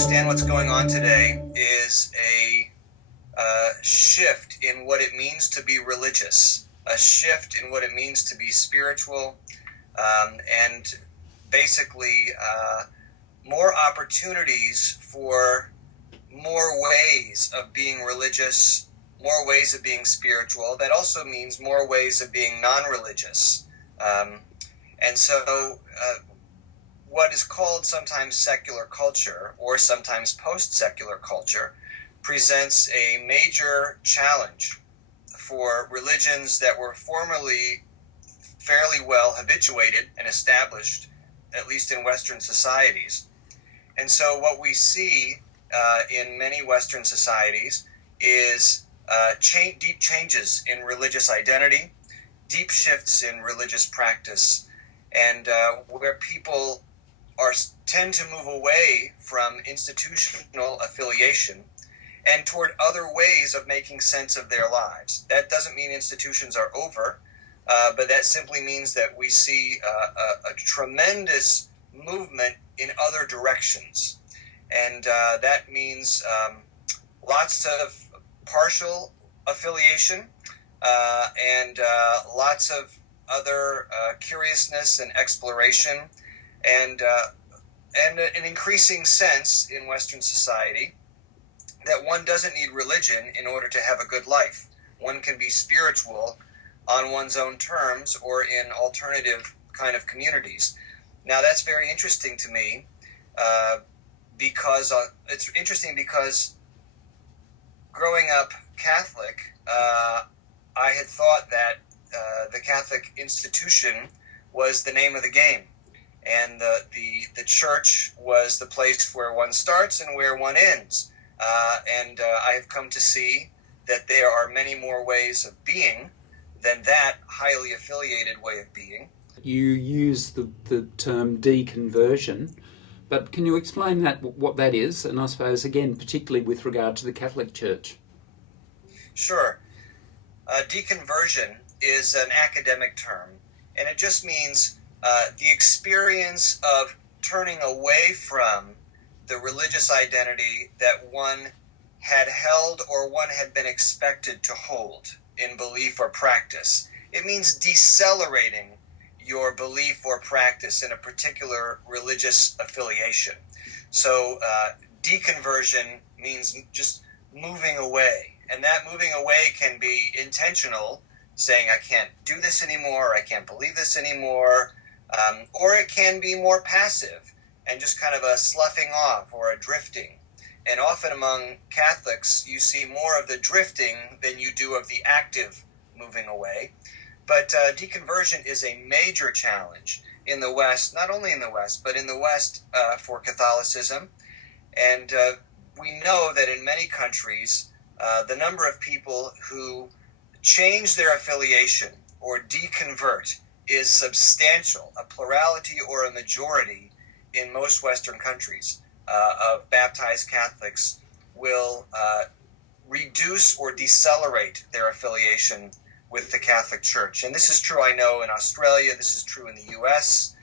understand what's going on today is a shift in what it means to be religious, a shift in what it means to be spiritual, and basically more opportunities for more ways of being religious, more ways of being spiritual. That also means more ways of being non-religious. And so what is called sometimes secular culture or sometimes post-secular culture presents a major challenge for religions that were formerly fairly well habituated and established, at least in Western societies. And so what we see in many Western societies is deep changes in religious identity, deep shifts in religious practice, and where people tend to move away from institutional affiliation and toward other ways of making sense of their lives. That doesn't mean institutions are over, but that simply means that we see a tremendous movement in other directions. And that means lots of partial affiliation and lots of other curiousness and exploration, and an increasing sense in Western society that one doesn't need religion in order to have a good life. One can be spiritual on one's own terms or in alternative kind of communities. Now that's very interesting to me because it's interesting because growing up Catholic, I had thought that the Catholic institution was the name of the game, and the church was the place where one starts and where one ends. And I have come to see that there are many more ways of being than that highly affiliated way of being. You use the term deconversion, but can you explain what that is? And I suppose, again, particularly with regard to the Catholic Church. Sure. Deconversion is an academic term, and it just means the experience of turning away from the religious identity that one had held or one had been expected to hold in belief or practice. It means decelerating your belief or practice in a particular religious affiliation. So deconversion means just moving away. And that moving away can be intentional, saying I can't do this anymore, I can't believe this anymore, or it can be more passive and just kind of a sloughing off or a drifting. And often among Catholics, you see more of the drifting than you do of the active moving away. But deconversion is a major challenge in the West, not only in the West, but in the West for Catholicism. And we know that in many countries, the number of people who change their affiliation or deconvert is substantial, a plurality or a majority in most Western countries of baptized Catholics will reduce or decelerate their affiliation with the Catholic Church. And this is true, I know, in Australia, this is true in the US,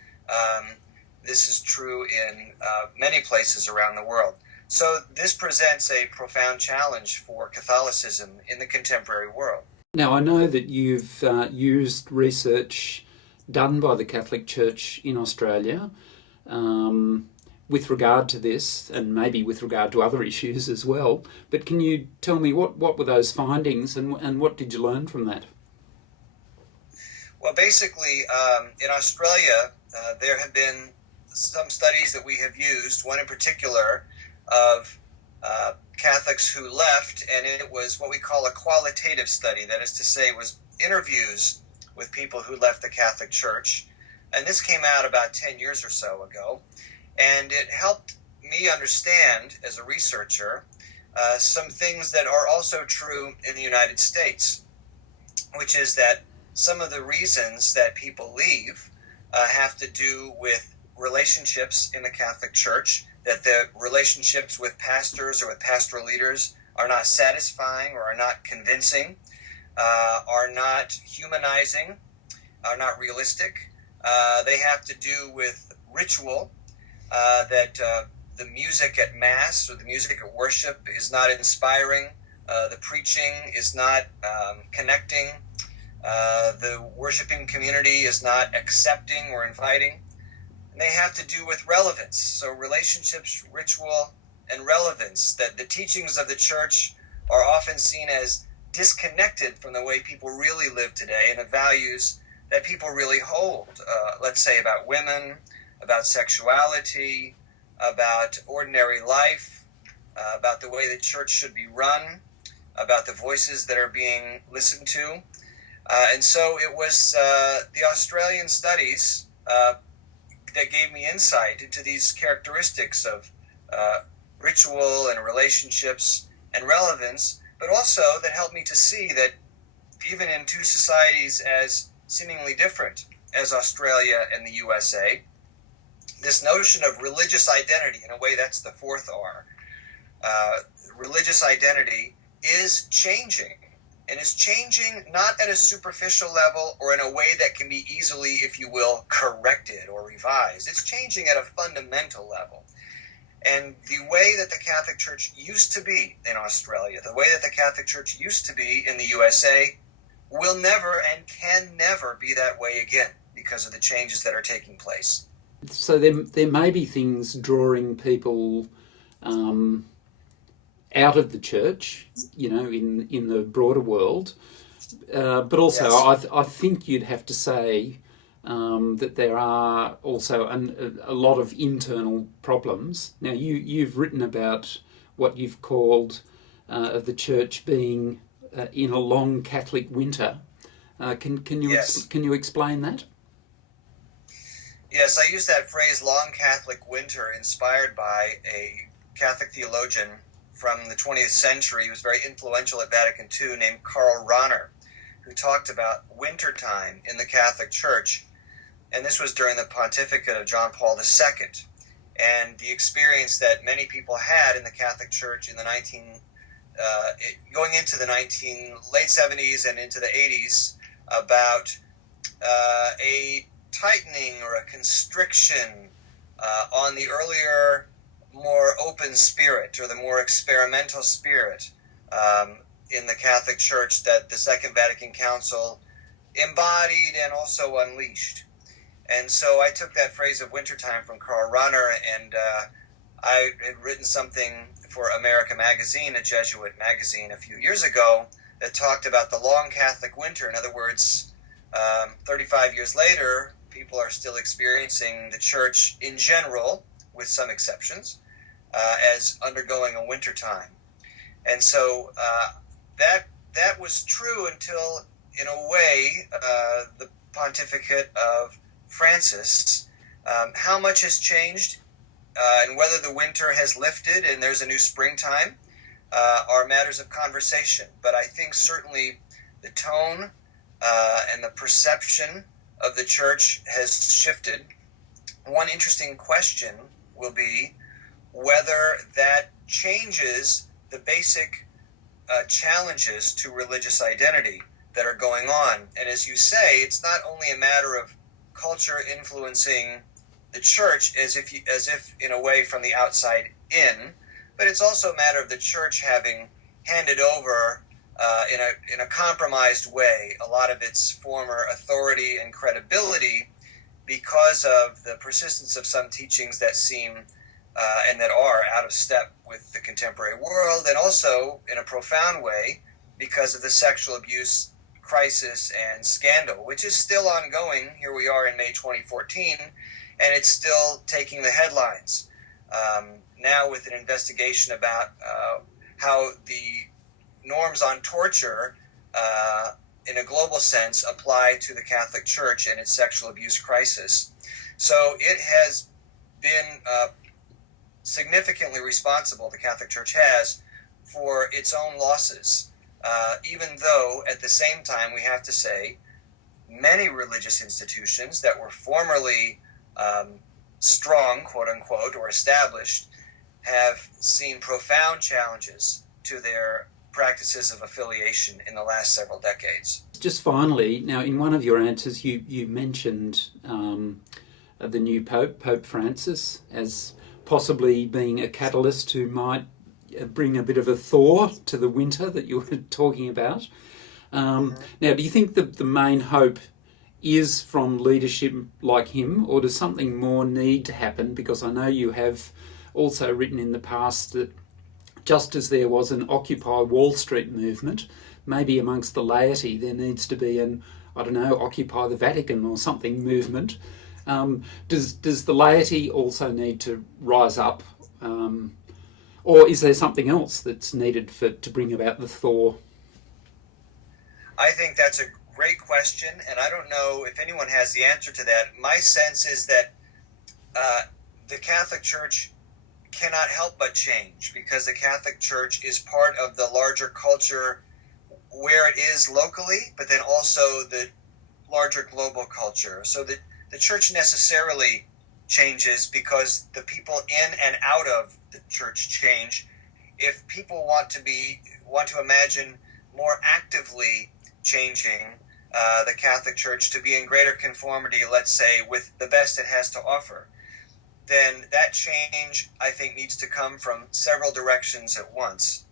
this is true in many places around the world. So this presents a profound challenge for Catholicism in the contemporary world. Now, I know that you've used research done by the Catholic Church in Australia with regard to this, and maybe with regard to other issues as well. But can you tell me what were those findings and what did you learn from that? Well, basically, in Australia, there have been some studies that we have used, one in particular of Catholics who left, and it was what we call a qualitative study. That is to say, it was interviews with people who left the Catholic Church. And this came out about 10 years or so ago. And it helped me understand, as a researcher, some things that are also true in the United States, which is that some of the reasons that people leave have to do with relationships in the Catholic Church, that the relationships with pastors or with pastoral leaders are not satisfying or are not convincing, are not humanizing, are not realistic. They have to do with ritual that the music at Mass or the music at worship is not inspiring. The preaching is not connecting. The worshiping community is not accepting or inviting. And they have to do with relevance. So relationships, ritual, and relevance. That the teachings of the church are often seen as disconnected from the way people really live today and the values that people really hold. Let's say about women, about sexuality, about ordinary life, about the way the church should be run, about the voices that are being listened to. And so it was the Australian studies that gave me insight into these characteristics of ritual and relationships and relevance, but also that helped me to see that even in two societies as seemingly different as Australia and the USA, this notion of religious identity, in a way that's the fourth R, religious identity is changing, and is changing not at a superficial level or in a way that can be easily, if you will, corrected or revised. It's changing at a fundamental level. And the way that the Catholic Church used to be in Australia, the way that the Catholic Church used to be in the USA, will never and can never be that way again because of the changes that are taking place. So there may be things drawing people out of the church, in the broader world, but also yes. I think you'd have to say that there are also a lot of internal problems. Now you've written about what you've called the church being in a long Catholic winter. Can you yes. Can you explain that? Yes, I use that phrase "long Catholic winter" inspired by a Catholic theologian from the 20th century. He was very influential at Vatican II, named Karl Rahner, who talked about wintertime in the Catholic Church. And this was during the pontificate of John Paul II, and the experience that many people had in the Catholic Church in the going into the late 70s and into the 80s about a tightening or a constriction on the earlier, more open spirit or the more experimental spirit in the Catholic Church that the Second Vatican Council embodied and also unleashed. And so I took that phrase of wintertime from Karl Rahner, and I had written something for America Magazine, a Jesuit magazine, a few years ago that talked about the long Catholic winter. In other words, 35 years later, people are still experiencing the church in general, with some exceptions, as undergoing a wintertime. And so that was true until, in a way, the pontificate of Francis. How much has changed and whether the winter has lifted and there's a new springtime are matters of conversation. But I think certainly the tone and the perception of the church has shifted. One interesting question will be whether that changes the basic challenges to religious identity that are going on. And as you say, it's not only a matter of culture influencing the church as if in a way from the outside in, but it's also a matter of the church having handed over in a compromised way a lot of its former authority and credibility because of the persistence of some teachings that seem and that are out of step with the contemporary world, and also in a profound way because of the sexual abuse crisis and scandal, which is still ongoing. Here we are in May 2014, and it's still taking the headlines. Now with an investigation about how the norms on torture in a global sense apply to the Catholic Church and its sexual abuse crisis. So it has been significantly responsible, the Catholic Church has, for its own losses. Even though at the same time we have to say many religious institutions that were formerly strong, quote unquote, or established have seen profound challenges to their practices of affiliation in the last several decades. Just finally, now in one of your answers you mentioned the new Pope, Pope Francis, as possibly being a catalyst who might bring a bit of a thaw to the winter that you were talking about. Now, do you think that the main hope is from leadership like him, or does something more need to happen? Because I know you have also written in the past that just as there was an Occupy Wall Street movement, maybe amongst the laity there needs to be an, I don't know, Occupy the Vatican or something movement. Does the laity also need to rise up, or is there something else that's needed to bring about the thaw? I think that's a great question, and I don't know if anyone has the answer to that. My sense is that the Catholic Church cannot help but change, because the Catholic Church is part of the larger culture where it is locally, but then also the larger global culture. So that the church necessarily changes because the people in and out of the church change. If people want to imagine more actively changing the Catholic Church to be in greater conformity, let's say, with the best it has to offer, then that change, I think, needs to come from several directions at once.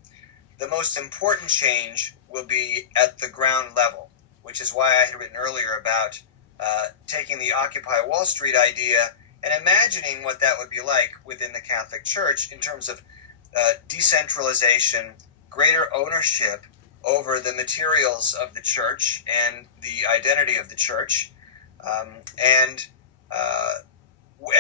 The most important change will be at the ground level, which is why I had written earlier about taking the Occupy Wall Street idea and imagining what that would be like within the Catholic Church in terms of decentralization, greater ownership over the materials of the church and the identity of the church.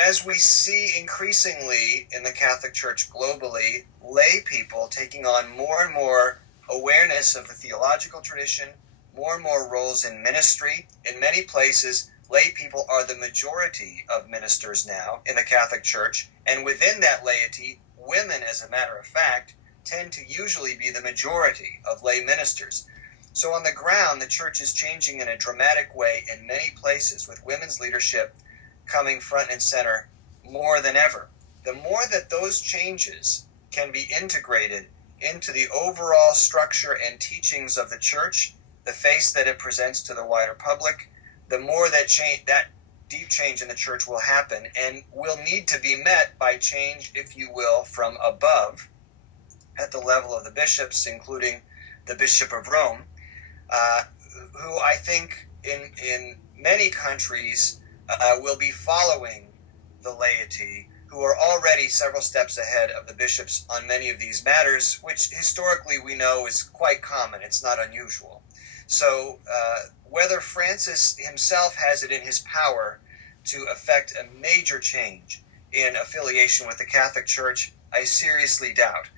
As we see increasingly in the Catholic Church globally, lay people taking on more and more awareness of the theological tradition, more and more roles in ministry. In many places, lay people are the majority of ministers now in the Catholic Church, and within that laity, women, as a matter of fact, tend to usually be the majority of lay ministers. So on the ground, the church is changing in a dramatic way in many places, with women's leadership coming front and center more than ever. The more that those changes can be integrated into the overall structure and teachings of the church, the face that it presents to the wider public, the more that deep change in the church will happen, and will need to be met by change, if you will, from above, at the level of the bishops, including the Bishop of Rome, who I think in many countries will be following the laity, who are already several steps ahead of the bishops on many of these matters, which historically we know is quite common. It's not unusual. So whether Francis himself has it in his power to effect a major change in affiliation with the Catholic Church, I seriously doubt.